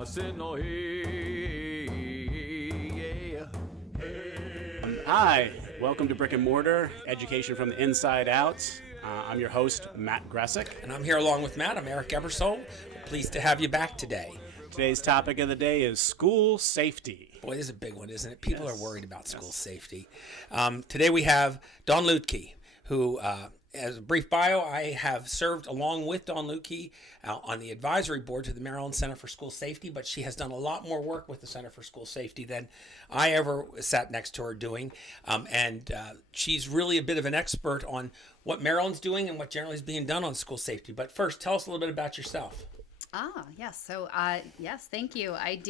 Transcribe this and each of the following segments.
I said no, hey, yeah. Hi, welcome to Brick and Mortar, Education from the Inside Out. I'm your host, Matt Gressick. And I'm here along with Matt. I'm Eric Ebersole. Pleased to have you back today. Today's topic of the day is school safety. Boy, this is a big one, isn't it? People are worried about school safety. Today we have Dawn Luedtke, who, as a brief bio, I have served along with Dawn Luedtke on the advisory board to the Maryland Center for School Safety, but she has done a lot more work with the Center for School Safety than I ever sat next to her doing. And she's really a bit of an expert on what Maryland's doing and what generally is being done on school safety. But first, tell us a little bit about yourself. Yes. So, yes, thank you. I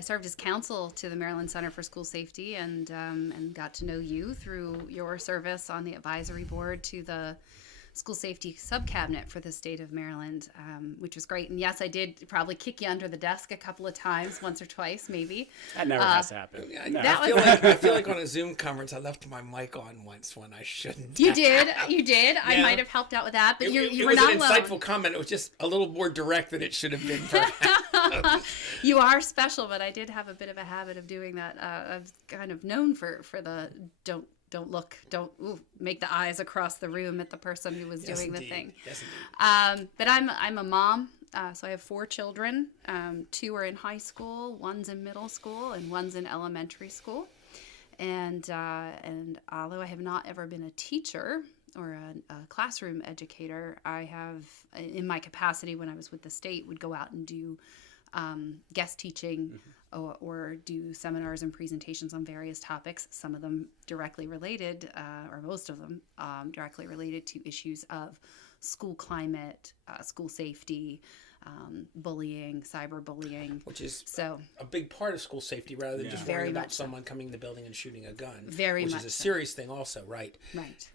served as counsel to the Maryland Center for School Safety and got to know you through your service on the advisory board to the school safety subcabinet for the state of Maryland, which was great. And yes, I did probably kick you under the desk a couple of times, once or twice, maybe. That never has happened. No. I feel like on a Zoom conference, I left my mic on once when I shouldn't. You did. Yeah. I might have helped out with that, but you were was not an alone. insightful comment. It was just a little more direct than it should have been, perhaps. You are special, but I did have a bit of a habit of doing that. I've kind of known for the don't look, make the eyes across the room at the person who was doing the thing. Yes, indeed. But I'm a mom, so I have 4 children. 2 are in high school, one's in middle school, and one's in elementary school. And although I have not ever been a teacher or a classroom educator, I have, in my capacity when I was with the state, would go out and do guest teaching or do seminars and presentations on various topics, some of them directly related, or most of them directly related to issues of school climate, school safety, bullying, cyberbullying. Which is so a big part of school safety rather than just Very worrying about much so. someone coming in the building and shooting a gun. Very which much is a so. serious thing also, right?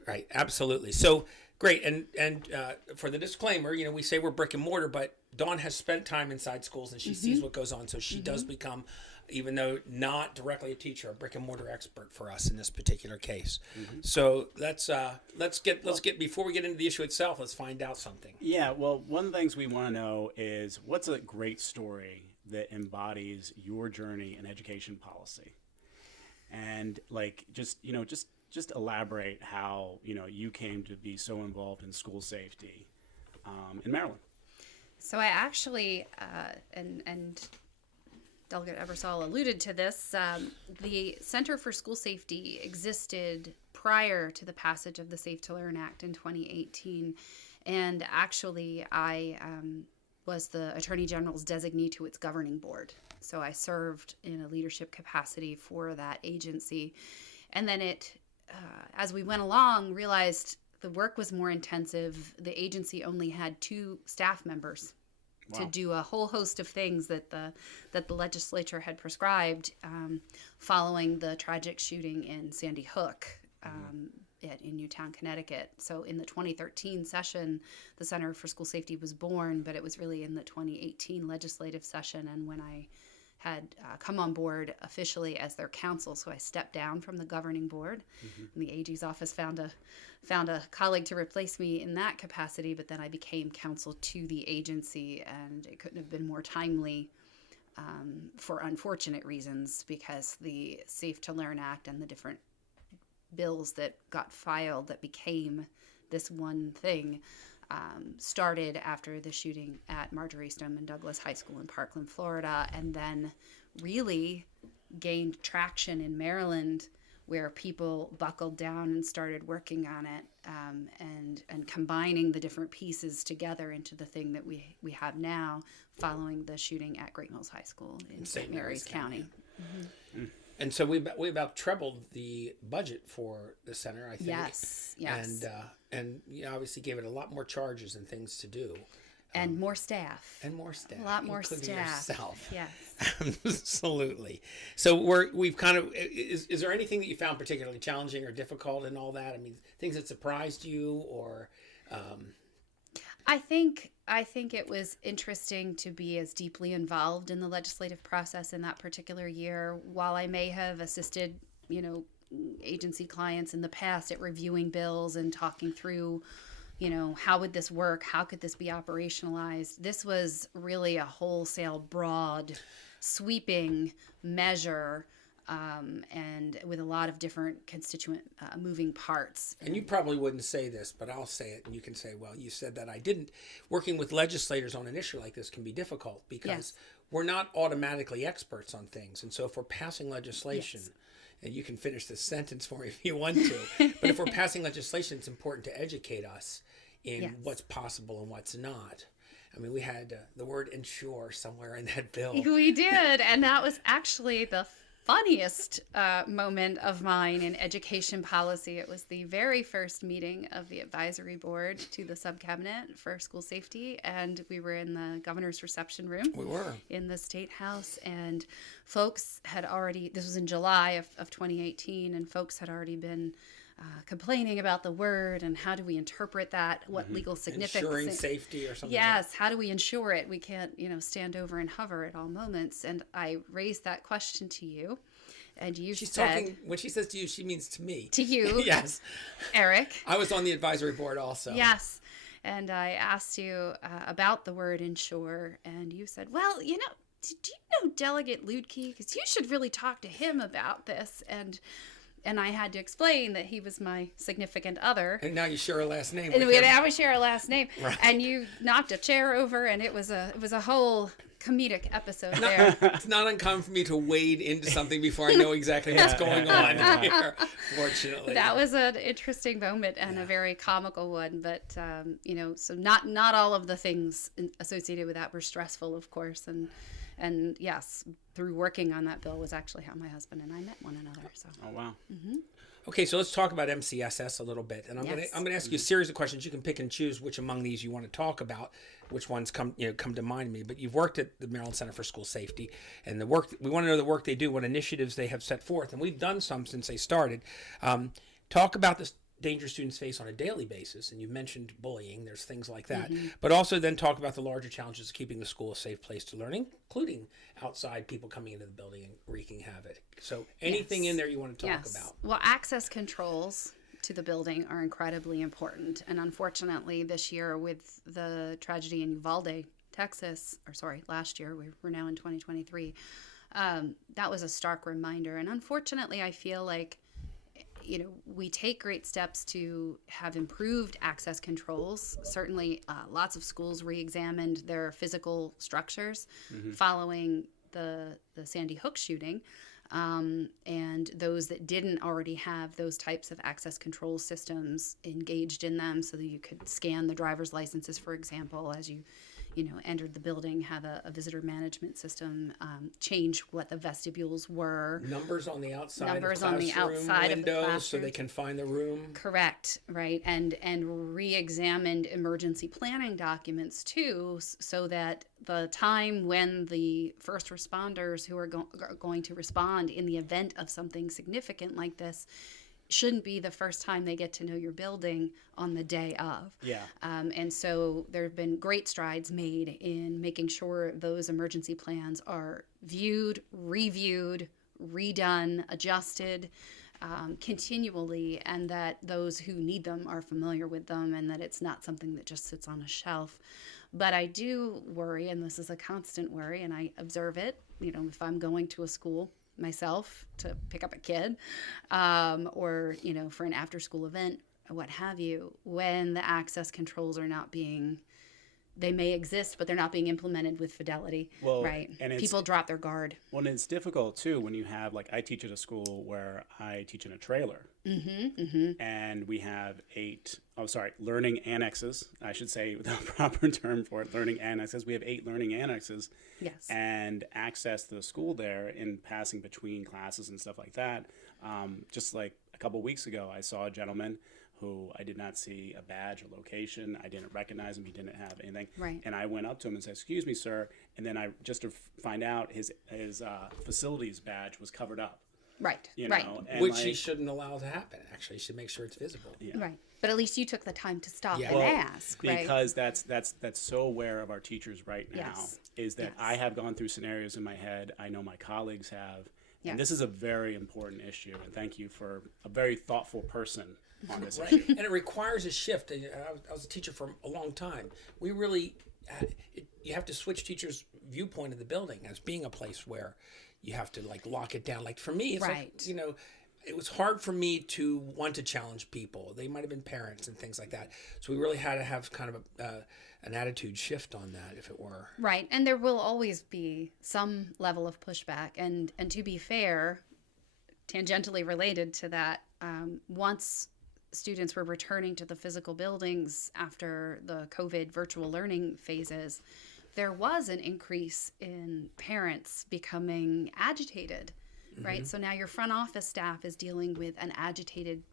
Right. Absolutely. So, great. And for the disclaimer, we say we're brick and mortar, but Dawn has spent time inside schools and she sees what goes on. So she does become, even though not directly a teacher, a brick and mortar expert for us in this particular case. So let's get before we get into the issue itself, let's find out something. Yeah, well, one of the things we want to know is what's a great story that embodies your journey in education policy? And just elaborate how, you came to be so involved in school safety in Maryland. So I actually, and Delegate Ebersole alluded to this, the Center for School Safety existed prior to the passage of the Safe to Learn Act in 2018. And actually, I was the Attorney General's designee to its governing board. So I served in a leadership capacity for that agency. And then as we went along, realized the work was more intensive. The agency only had 2 staff members to do a whole host of things that the legislature had prescribed following the tragic shooting in Sandy Hook in Newtown, Connecticut. So in the 2013 session, the Center for School Safety was born, but it was really in the 2018 legislative session. And when I had come on board officially as their counsel, so I stepped down from the governing board, and the AG's office found a colleague to replace me in that capacity. But then I became counsel to the agency, and it couldn't have been more timely for unfortunate reasons, because the Safe to Learn Act and the different bills that got filed that became this one thing started after the shooting at Marjorie Stoneman Douglas High School in Parkland, Florida, and then really gained traction in Maryland, where people buckled down and started working on it, and combining the different pieces together into the thing that we have now, following the shooting at Great Mills High School in St. Mary's County. And so we about trebled the budget for the center, I think. Yes. And you obviously gave it a lot more charges and things to do. And more staff. A lot more including staff. Yourself. Yes. Absolutely. So we've kind of, is there anything that you found particularly challenging or difficult in all that? I mean, things that surprised you or... I think it was interesting to be as deeply involved in the legislative process in that particular year. While I may have assisted, agency clients in the past at reviewing bills and talking through how would this work? How could this be operationalized? This was really a wholesale, broad, sweeping measure, and with a lot of different constituent moving parts. And you probably wouldn't say this, but I'll say it, and you can say, well, you said that I didn't. Working with legislators on an issue like this can be difficult because we're not automatically experts on things. And so if we're passing legislation, and you can finish this sentence for me if you want to, but if we're passing legislation, it's important to educate us in what's possible and what's not. I mean, we had the word ensure somewhere in that bill. We did, and that was actually the funniest moment of mine in education policy. It was the very first meeting of the advisory board to the subcabinet for school safety, and we were in the governor's reception room. We were. In the State House, and folks had already, this was in July of 2018, and folks had already been complaining about the word and how do we interpret that, what legal significance. Ensuring safety or something. Yes, how do we ensure it? We can't, stand over and hover at all moments. And I raised that question to you, and you She's said... talking, when she says to you, she means to me. To you. Yes. Eric. I was on the advisory board also. Yes. And I asked you about the word ensure, and you said, well, do you know Delegate Luedtke? Because you should really talk to him about this. And I had to explain that he was my significant other. And now you share a last name. And now we share a last name. Right. And you knocked a chair over, and it was a whole comedic episode there. It's not uncommon for me to wade into something before I know exactly what's going on here, fortunately. That was an interesting moment and a very comical one. But, so not all of the things associated with that were stressful, of course. And yes, through working on that bill was actually how my husband and I met one another. So. Oh, wow. Mm-hmm. Okay, so let's talk about MCSS a little bit. And I'm gonna ask you a series of questions. You can pick and choose which among these you want to talk about, which ones come to mind to me. But you've worked at the Maryland Center for School Safety, and we want to know the work they do, what initiatives they have set forth, and we've done some since they started. Talk about this danger students face on a daily basis, and you mentioned bullying, there's things like that, but also then talk about the larger challenges of keeping the school a safe place to learn, including outside people coming into the building and wreaking havoc. So anything in there you want to talk about? Well, access controls to the building are incredibly important, and unfortunately this year with the tragedy in Uvalde, Texas, last year, we're now in 2023, that was a stark reminder. And unfortunately I feel like we take great steps to have improved access controls. Certainly, lots of schools re-examined their physical structures following the Sandy Hook shooting. And those that didn't already have those types of access control systems engaged in them so that you could scan the driver's licenses, for example, as you entered the building, have a visitor management system, change what the vestibules were. Numbers on the outside Numbers of on the outside windows of the classroom. So they can find the room. Correct, right. And re-examined emergency planning documents too, so that the time when the first responders who are going to respond in the event of something significant like this shouldn't be the first time they get to know your building on the day of. Yeah. And so there have been great strides made in making sure those emergency plans are viewed, reviewed, redone, adjusted continually, and that those who need them are familiar with them, and that it's not something that just sits on a shelf. But I do worry, and this is a constant worry, and I observe it, if I'm going to a school myself to pick up a kid, or for an after-school event, or what have you, when the access controls are not being, they may exist, but they're not being implemented with fidelity, right? And people drop their guard. Well, and it's difficult too when you have, I teach at a school where I teach in a trailer, and we have learning annexes. I should say the proper term for it, learning annexes. We have 8 learning annexes. Yes. And access to the school there in passing between classes and stuff like that. Just like a couple weeks ago, I saw a gentleman who I did not see a badge or location. I didn't recognize him. He didn't have anything. Right. And I went up to him and said, "Excuse me, sir." And then I just to find out his facilities badge was covered up. Right. And which he shouldn't allow to happen. Actually, he should make sure it's visible. Yeah. Right. But at least you took the time to stop and ask, right? Because that's so aware of our teachers right now, is that I have gone through scenarios in my head. I know my colleagues have. And this is a very important issue. And thank you for a very thoughtful person on this Right, issue. and it requires a shift. I was a teacher for a long time. We really, you have to switch teachers' viewpoint of the building as being a place where you have to like lock it down. Like for me, it's Right. like, it was hard for me to want to challenge people. They might have been parents and things like that. So we really had to have kind of an attitude shift on that, if it were. Right. And there will always be some level of pushback. And to be fair, tangentially related to that, once students were returning to the physical buildings after the COVID virtual learning phases, there was an increase in parents becoming agitated, right? So now your front office staff is dealing with an agitated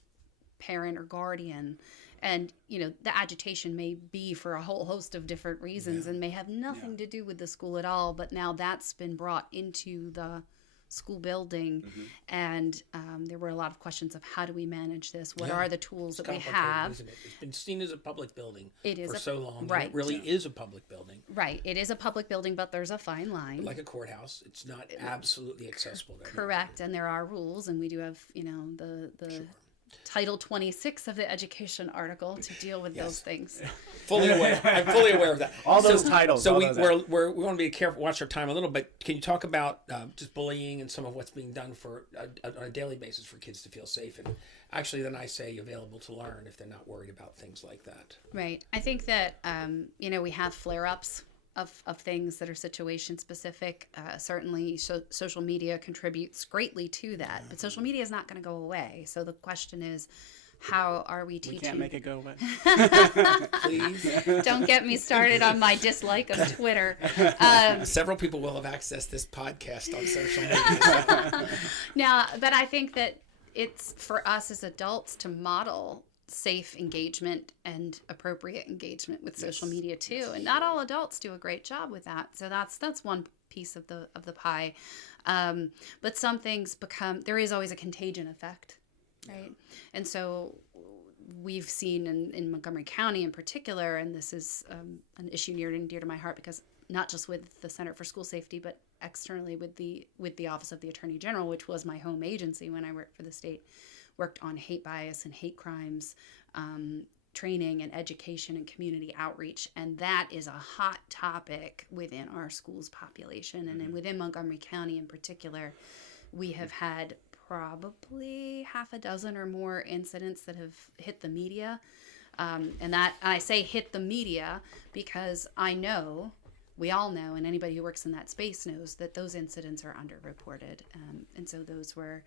parent or guardian. And, the agitation may be for a whole host of different reasons and may have nothing to do with the school at all. But now that's been brought into the school building. And there were a lot of questions of how do we manage this? What are the tools that we have? Isn't it? It's been seen as a public building It is for so long. right. It really is a public building. Right. It is a public building, but there's a fine line. Like a courthouse. It's not absolutely accessible to everyone. Correct. And there are rules. And we do have, the Title 26 of the education article to deal with those things. Fully aware. I'm fully aware of that. All those titles. So all we those want to be careful, watch our time a little bit. Can you talk about just bullying and some of what's being done for on a daily basis for kids to feel safe? And actually, then I say available to learn if they're not worried about things like that. Right. I think that, we have flare-ups of things that are situation specific. Certainly social media contributes greatly to that, but social media is not going to go away. So the question is, how are we teaching? We can't make it go away. Please. Don't get me started on my dislike of Twitter. Several people will have accessed this podcast on social media. Now, but I think that it's for us as adults to model safe engagement and appropriate engagement with social media too. And not all adults do a great job with that. So that's one piece of the pie. But some things there is always a contagion effect, right? And so we've seen in Montgomery County in particular, and this is an issue near and dear to my heart because not just with the Center for School Safety, but externally with the Office of the Attorney General, which was my home agency when I worked for the state, worked on hate bias and hate crimes training and education and community outreach. And that is a hot topic within our schools population. And then within Montgomery County in particular, we have had probably half a dozen or more incidents that have hit the media. And that I say hit the media because we all know, and anybody who works in that space knows that those incidents are underreported. And so those were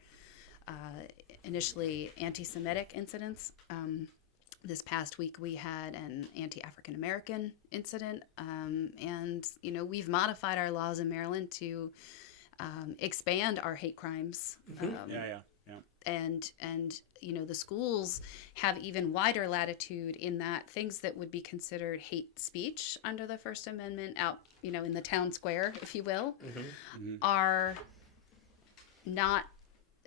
initially anti-Semitic incidents. This past week we had an anti-African American incident. And, we've modified our laws in Maryland to expand our hate crimes. Yeah. And the schools have even wider latitude in that things that would be considered hate speech under the First Amendment out, in the town square, if you will, are not,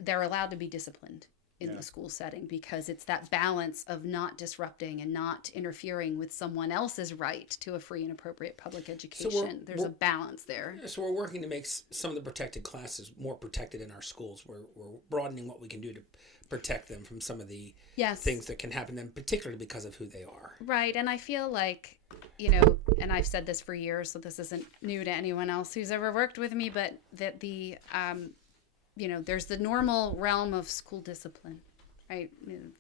they're allowed to be disciplined in the school setting because it's that balance of not disrupting and not interfering with someone else's right to a free and appropriate public education. There's a balance there. So we're working to make some of the protected classes more protected in our schools. We're broadening what we can do to protect them from some of the things that can happen to them, particularly because of who they are. Right. And I feel like, and I've said this for years, so this isn't new to anyone else who's ever worked with me, but that there's the normal realm of school discipline, right? You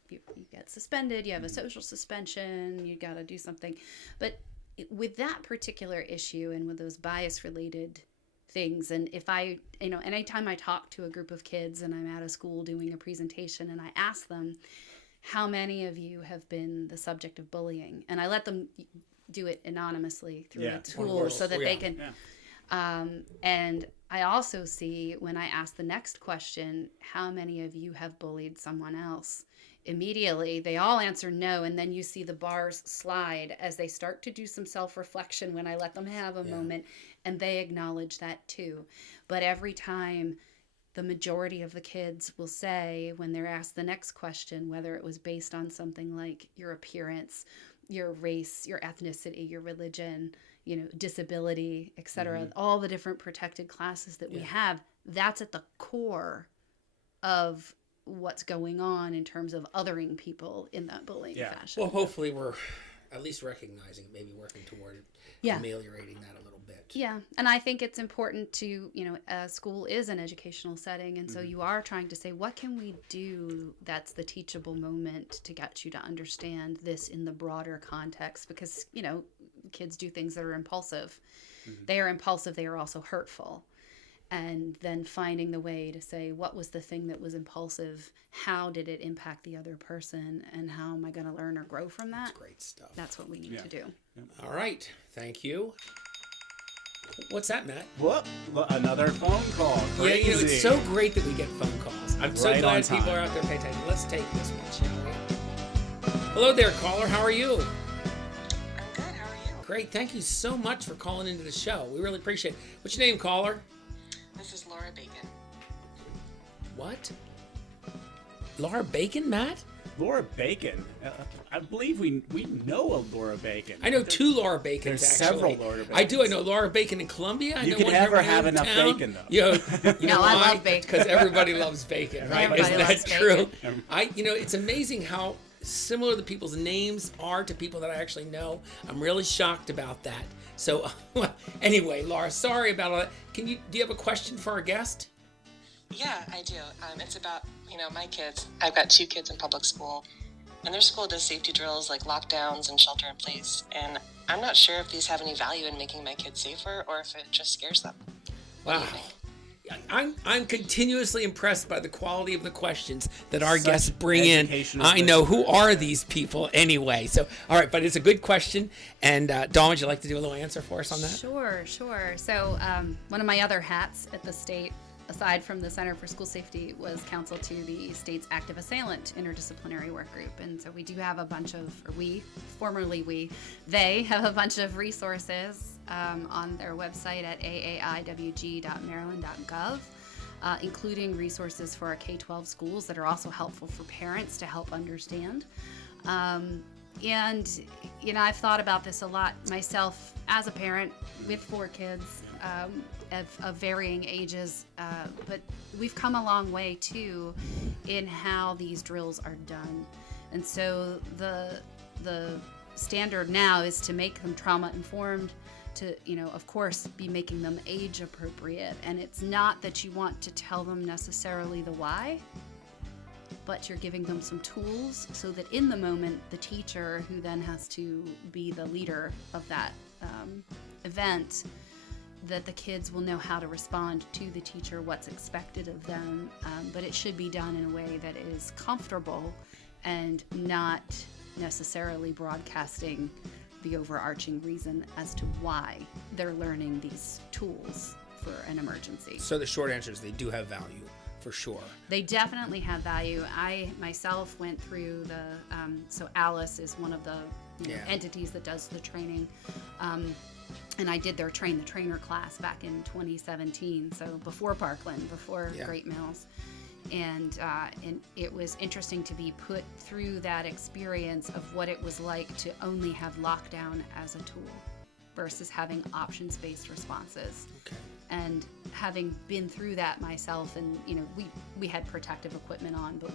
get suspended, you have a social suspension, you got to do something. But with that particular issue and with those bias-related things, and if anytime I talk to a group of kids and I'm at a school doing a presentation and I ask them, how many of you have been the subject of bullying? And I let them do it anonymously through a tool so that they can... And I also see when I ask the next question, how many of you have bullied someone else? Immediately, they all answer no, and then you see the bars slide as they start to do some self-reflection when I let them have a moment, and they acknowledge that too. But every time, the majority of the kids will say, when they're asked the next question, whether it was based on something like your appearance, your race, your ethnicity, your religion, disability, etc., all the different protected classes that we have, that's at the core of what's going on in terms of othering people in that bullying fashion. Well, hopefully we're at least recognizing it, maybe working toward ameliorating that a little bit. Yeah. And I think it's important to, school is an educational setting. And so you are trying to say, what can we do that's the teachable moment to get you to understand this in the broader context? Because, kids do things that are impulsive. They are impulsive. They are also hurtful. And then finding the way to say, what was the thing that was impulsive? How did it impact the other person? And how am I going to learn or grow from that? That's great stuff. That's what we need to do. All right. Thank you. What's that, Matt? Whoop! Another phone call. Crazy. Yeah, it's so great that we get phone calls. I'm so Right glad on time. people are out there paying attention. Let's take this one, shall we? Hello there, caller. How are you? I'm good. How are you? Great. Thank you so much for calling into the show. We really appreciate it. What's your name, caller? This is Laura Bacon. What? Laura Bacon, Matt? Laura Bacon. I believe we know a Laura Bacon. I know two Laura Bacons, There's actually. several Laura Bacons. I do. I know Laura Bacon in Columbia. I You know can one here never in my have enough hometown. bacon, though. You know I why? love bacon. Because everybody loves bacon, right? Everybody Isn't that loves true? bacon. It's amazing how similar the people's names are to people that I actually know. I'm really shocked about that. So, anyway, Laura, sorry about all that. Do you have a question for our guest? Yeah, I do. It's about, my kids. I've got 2 kids in public school, and their school does safety drills like lockdowns and shelter in place. And I'm not sure if these have any value in making my kids safer or if it just scares them. Wow. I'm continuously impressed by the quality of the questions that our guests bring in. educational I know, who questions. are these people anyway? So, all right, but it's a good question. And Dawn, would you like to do a little answer for us on that? Sure. So one of my other hats at the state, aside from the Center for School Safety, was counsel to the state's active assailant interdisciplinary work group. And so we do have a bunch of, they have a bunch of resources on their website at aaiwg.maryland.gov, including resources for our K-12 schools that are also helpful for parents to help understand. And, I've thought about this a lot myself as a parent with 4 kids of varying ages, but we've come a long way too in how these drills are done. And so the standard now is to make them trauma informed, to, of course, be making them age appropriate. And it's not that you want to tell them necessarily the why, but you're giving them some tools so that in the moment, the teacher, who then has to be the leader of that event, that the kids will know how to respond to the teacher, what's expected of them, but it should be done in a way that is comfortable and not necessarily broadcasting the overarching reason as to why they're learning these tools for an emergency. So the short answer is they do have value, for sure. They definitely have value. I myself went through so Alice is one of the entities that does the training. And I did their Train the Trainer class back in 2017, so before Parkland, before Great Mills. And it was interesting to be put through that experience of what it was like to only have lockdown as a tool versus having options-based responses. Okay. And having been through that myself, and we had protective equipment on, but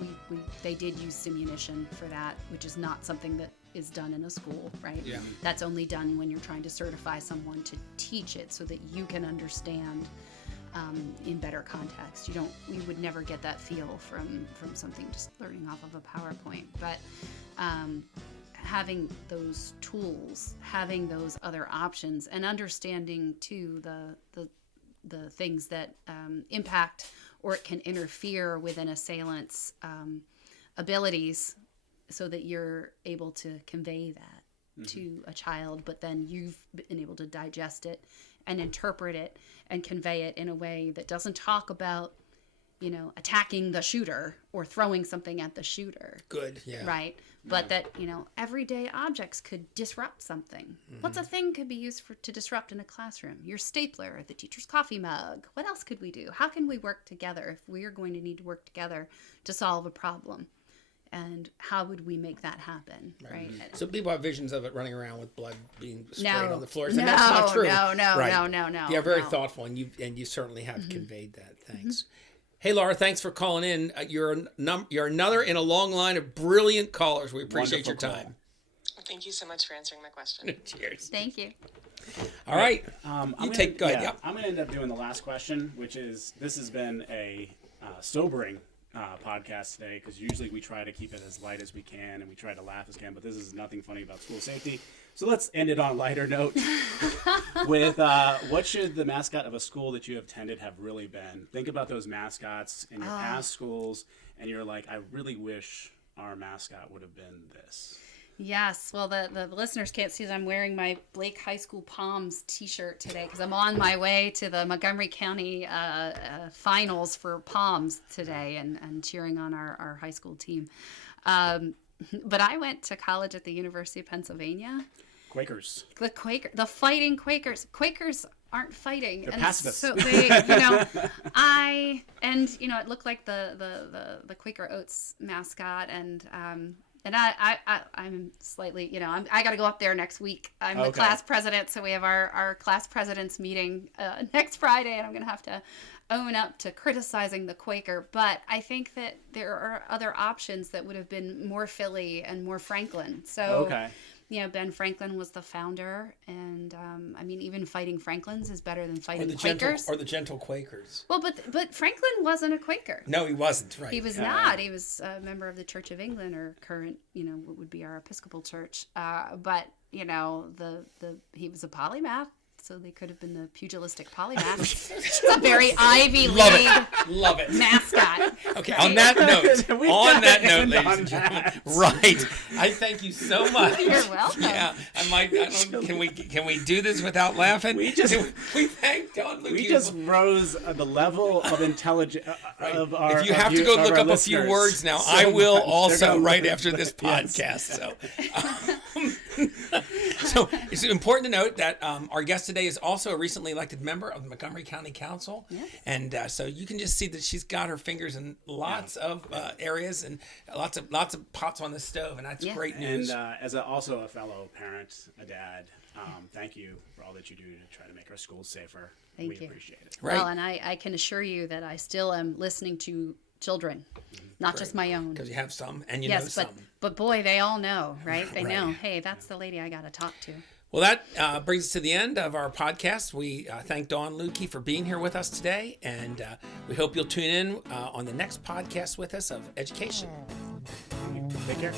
they did use simunition for that, which is not something that is done in a school, right? Yeah. That's only done when you're trying to certify someone to teach it so that you can understand in better context. We would never get that feel from something just learning off of a PowerPoint. But having those tools, having those other options, and understanding too the things that impact or it can interfere with an assailant's abilities, so that you're able to convey that to a child, but then you've been able to digest it and interpret it and convey it in a way that doesn't talk about, attacking the shooter or throwing something at the shooter. Good, yeah. Right? But that, everyday objects could disrupt something. What's a thing could be used to disrupt in a classroom? Your stapler, the teacher's coffee mug. What else could we do? How can we work together if we are going to need to work together to solve a problem? And how would we make that happen, right? So people have visions of it running around with blood being sprayed No. on the floors, and that's not true. No. You're very no. thoughtful, and you certainly have conveyed that. Thanks. Hey, Laura, thanks for calling in. You're another in a long line of brilliant callers. We appreciate Wonderful your time. Thank you so much for answering my question. Cheers. Thank you. All right. Go ahead. Yeah, Yep. I'm going to end up doing the last question, which is, this has been a sobering podcast today, because usually we try to keep it as light as we can and we try to laugh as we can, but this is nothing funny about school safety. So let's end it on a lighter note with what should the mascot of a school that you have attended have really been? Think about those mascots in your past schools, and you're like, I really wish our mascot would have been this. Yes. Well, the listeners can't see that I'm wearing my Blake High School Palms t-shirt today because I'm on my way to the Montgomery County finals for Palms today and cheering on our high school team. But I went to college at the University of Pennsylvania. Quakers. The fighting Quakers. Quakers aren't fighting. They're and pacifists. So they, it looked like the Quaker Oats mascot, and I'm slightly, I got to go up there next week. I'm the class president, so we have our class presidents meeting next Friday, and I'm going to have to own up to criticizing the Quaker. But I think that there are other options that would have been more Philly and more Franklin. So, Ben Franklin was the founder, and even fighting Franklins is better than fighting Quakers. Or the gentle Quakers. Well, but Franklin wasn't a Quaker. No, he wasn't, right. He was not. He was a member of the Church of England, or current, what would be our Episcopal Church. But he was a polymath, so they could have been the pugilistic polymath. It's a very Ivy League Love it. mascot. Okay, on that note, ladies and gentlemen, right. I thank you so much. You're welcome. Yeah, can we do this without laughing? We thank Dawn Luedtke. We just rose the level of intelligence of our. If you have to go look up a few words now, I will also right after this podcast. So it's important to note that our guest today is also a recently elected member of the Montgomery County Council. Yes. And so you can just see that she's got her fingers in lots of areas and lots of pots on the stove, and that's great news. And as also a fellow parent, a dad, thank you for all that you do to try to make our schools safer. Thank we you. appreciate it. Right. Well, and I can assure you that I still am listening to children, not just my own. Because you have some, and you know some. But boy, they all know, right? They know, hey, that's the lady I got to talk to. Well, that brings us to the end of our podcast. We thank Dawn Luedtke for being here with us today, and we hope you'll tune in on the next podcast with us of education. Take care.